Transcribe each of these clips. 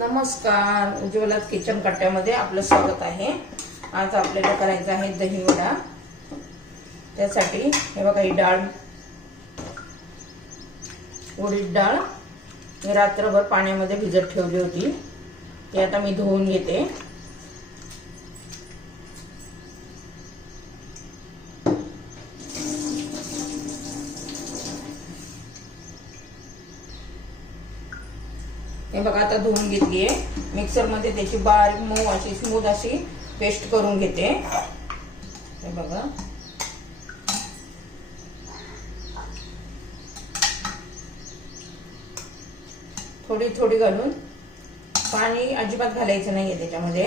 नमस्कार. उज्ज्वला किचन कट्ट्यामध्ये आपलं स्वागत आहे. आज आपल्याला करायचं आहे दही वडा त्यासाठी हे बघा ही डाळ. उडीद डाळ. मी रात्रभर पाण्यामध्ये भिजत ठेवली होती. ती आता मी धुवून घेते. हे बघा आता धुवून घेतलीये. मिक्सरमध्ये त्याची बारीक मऊ अशी स्मूथ अशी पेस्ट करून घेते. हे बघा. थोडी थोडी घालून पाणी अजिबात घालायचं नाहीये त्याच्यामध्ये.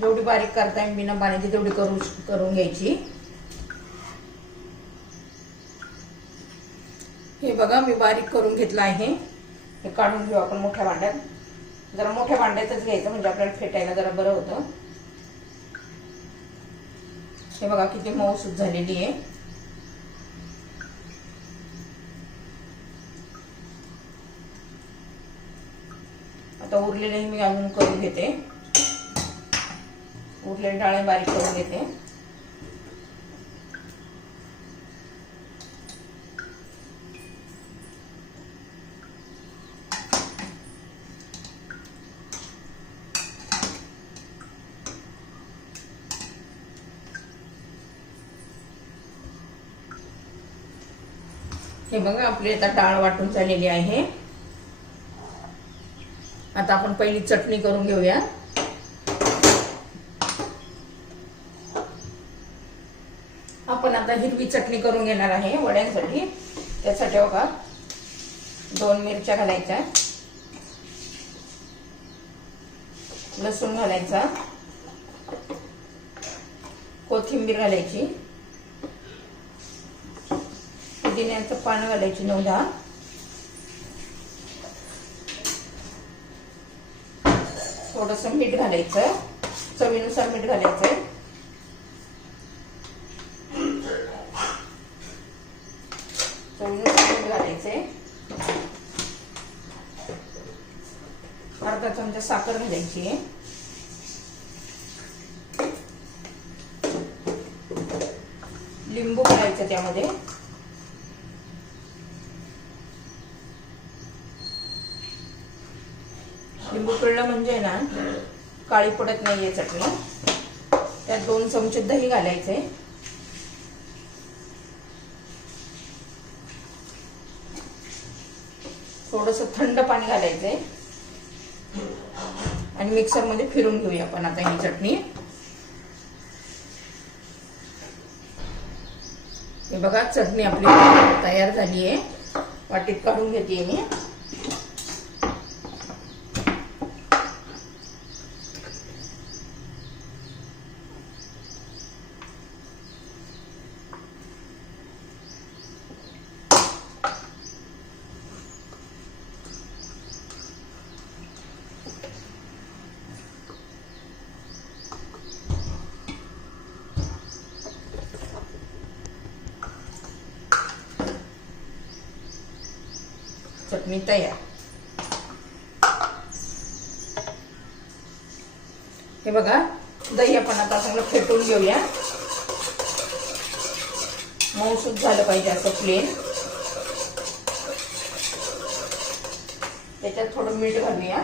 जेवढी बारीक करता येईल बिना पाण्याची तेवढी करू करून घ्यायची. हे बघा मी बारीक करून घेतलं आहे. हे काढून घेऊ आपण मोठ्या भांड्यात. जरा मोठ्या भांड्यातच घ्यायचं म्हणजे आपल्याला फेटायला जरा बरं होतं. हे बघा किती मऊसूत झालेली आहे. आता उरलेले मी अजून करून घेते. उरलेले डाळे बारीक करून घेते. हे बघा आपली आता डाळ वाटून झालेली आहे. आता आपण पहिली चटणी करून घेऊया. आपण आता हिरवी चटणी करून घेणार आहे वड्यांसाठी. त्यासाठी बघा दोन मिरच्या घालायच्या. लसूण घालायचा. कोथिंबीर घालायची. पुदिन्याचं पान घालायची नऊ दहा. थोडस मीठ घालायचं. चवीनुसार मीठ घालायचं चवीनुसार मीठ घालायचंय. अर्धा चमचा साखर घालायची आहे. लिंबू घालायचं त्यामध्ये लिंबू पिळलं म्हणजे ना काळी पडत नाहीये चटणी. त्यात दोन चमचे दही घालायचे. थोडस थंड पाणी घालायचंय. आणि मिक्सरमध्ये फिरून घेऊया आपण आता ही चटणी. हे बघा चटणी आपली तयार झाली आहे वाटीत काढून घेते मी. चटणी तयार. हे बघा दही आपण आता चांगलं फेटून घेऊया. मऊसूत झालं पाहिजे असं प्लेन त्याच्यात थोडं मीठ घालूया.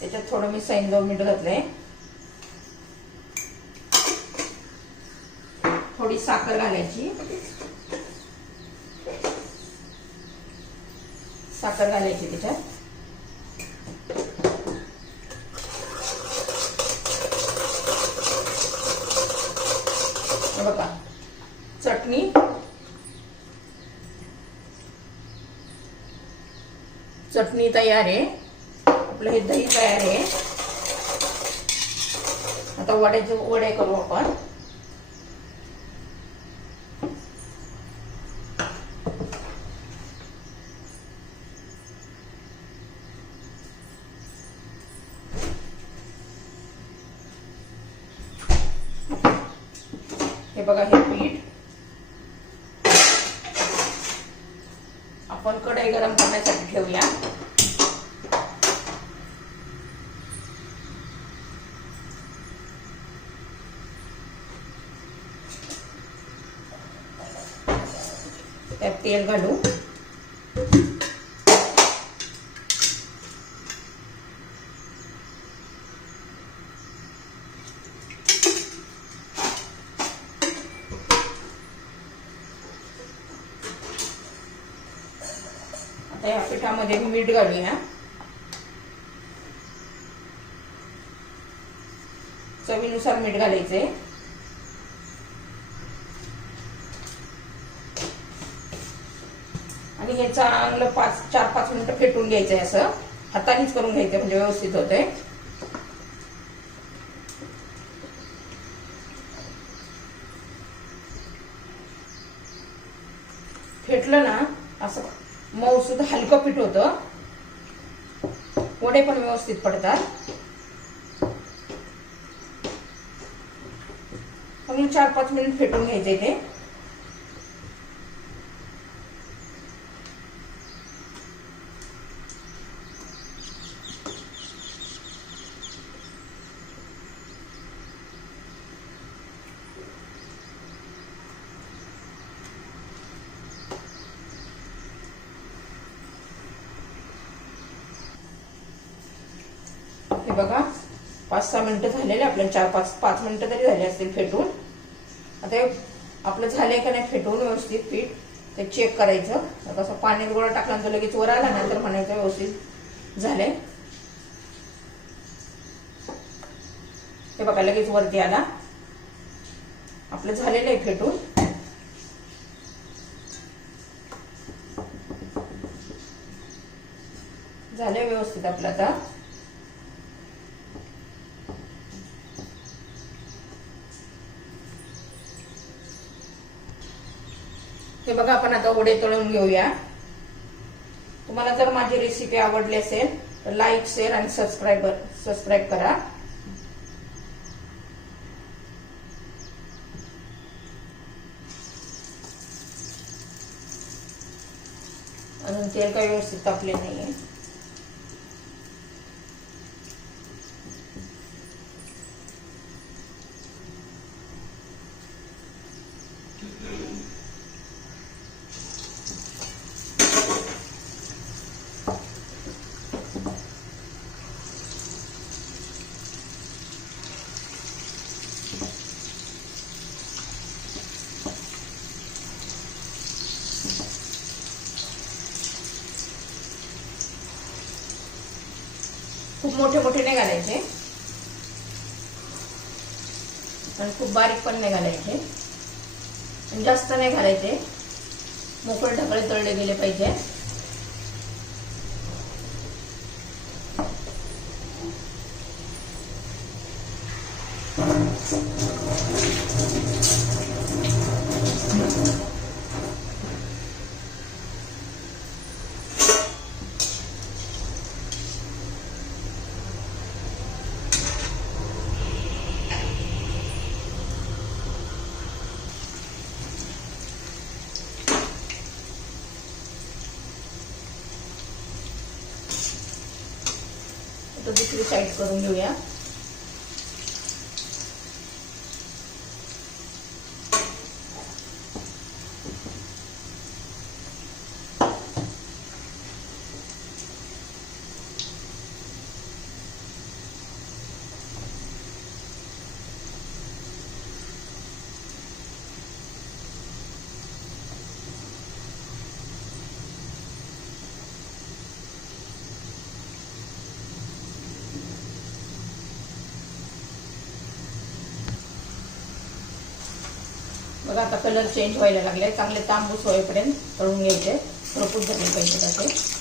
त्याच्यात थोडं मी सैंदव मीठ घातलंय. थोडी साखर घालायची. साखर घालायची त्याच्यात. बघा चटणी. चटणी तयार आहे. आपलं हे दही तयार आहे. आता वड्याचे वडे करू आपण. बघा हे पीठ. आपण कढई गरम करण्यासाठी ठेवूया. त्यात तेल घालू. या मीठ घालूया. चवीनुसार मीठ घालायचंय आणि हे चांगलं पाच चार पाच मिनिटं फेटून घ्यायचंय असं. हातानेच करून घ्यायचं म्हणजे व्यवस्थित होतंय फेटलं ना असं मऊ सुद्धा हलकं पीठ होतं. वडे पण व्यवस्थित पडतात. चार पाच मिनिट फेटून घ्यायचे ते. हे बघा पाच सहा मिनिटं झालेले आपल्याला चार पाच पाच मिनिटं तरी झाले असतील फेटून. आता आपलं झालंय का नाही फेटून व्यवस्थित पीठ ते चेक करायचं. कसं पाण्यात गोळा टाकल्यानंतर लगेच वर आला नंतर म्हणायचं व्यवस्थित झालंय. ते बघा लगेच वरती आला. आपलं झालेलं आहे फेटून. झालंय व्यवस्थित आपलं आता हे बघा आपण आता वडे तळून घेऊया. तुम्हाला जर माझी रेसिपी आवडली असेल तर लाईक शेअर आणि सबस्क्राईबर सबस्क्राईब करा. अजून तेल काही व्यवस्थित तापले नाहीये. खूप मोठे मोठे नाही घालायचे. आणि खूप बारीक पण नाही घालायचे. आणि जास्त नाही घालायचे. मोकळे ढकळे तळले गेले पाहिजे आता दुसरी साईड करून घेऊया. बघा आता कलर चेंज व्हायला लागले. चांगले तांबूस होईपर्यंत तळून घ्यायचे. भरपूर झाले पाहिजे त्याचे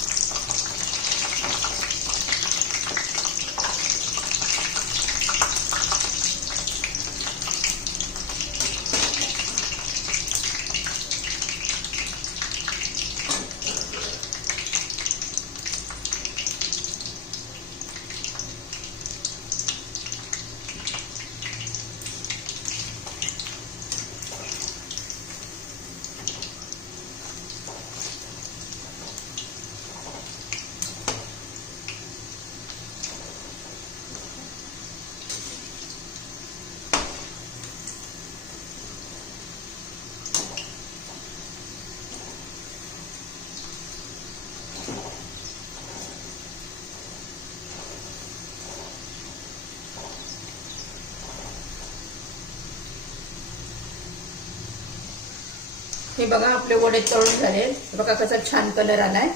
हे बघा आपले वडे तळून झाले. बघा कसा छान कलर आलाय.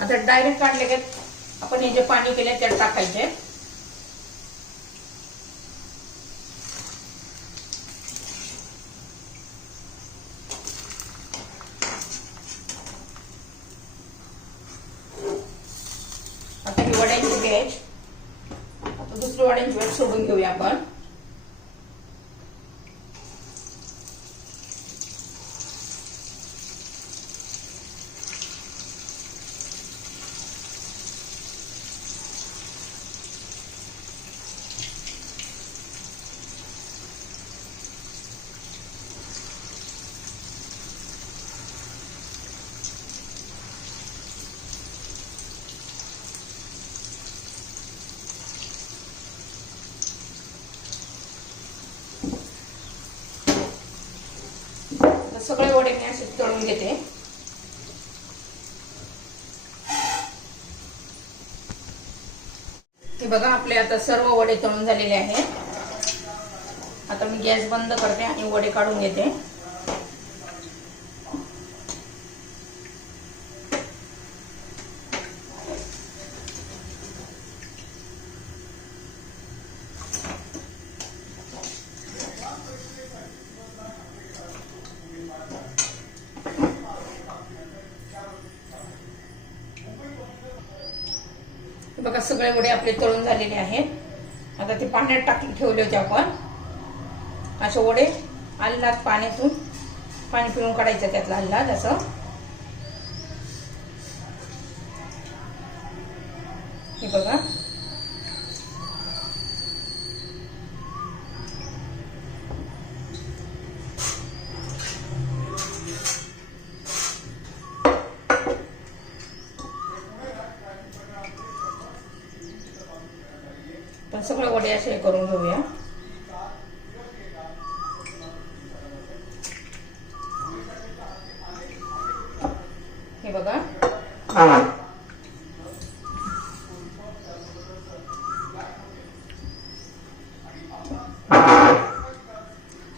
आता डायरेक्ट काढले की आपण हे जे पाणी केले त्यात टाकायचे आता ही वड्यांची गॅस आता दुसरी वड्यांची वेळ सोडून घेऊया आपण तर सगळे वडे मी असे तळून घेते. हे बघा आपले आता सर्व वडे तळून झालेले आहेत. आता मी गॅस बंद करते आणि वडे काढून घेते. बघा सगळे वडे आपले तळून झालेले आहेत. आता ते पाण्यात टाकून ठेवले होते आपण. असे वडे आल्लाद पाण्यातून पाणी पिळून काढायचं त्यातला आल्लाद असं. हे बघा तर सगळे वडे असे हे करून घेऊया. हे बघा.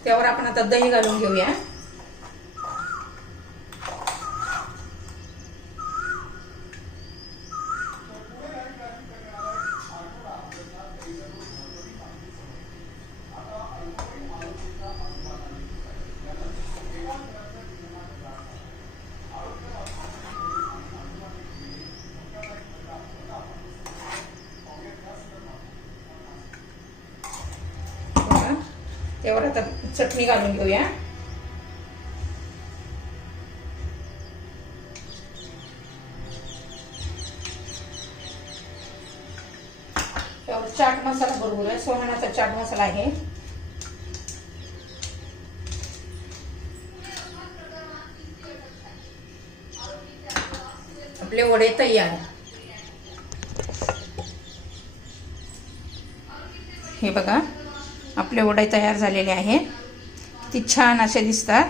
त्यावर आपण आता दही घालून घेऊया बघा. त्यावर आता चटणी घालून घेऊया. त्यावर चाट मसाला बरोबर आहे सोहानाचा चाट मसाला आहे. आपले वडे तयार. हे बघा. आपले वडे तयार झालेले आहेत ती छान असे दिसतात.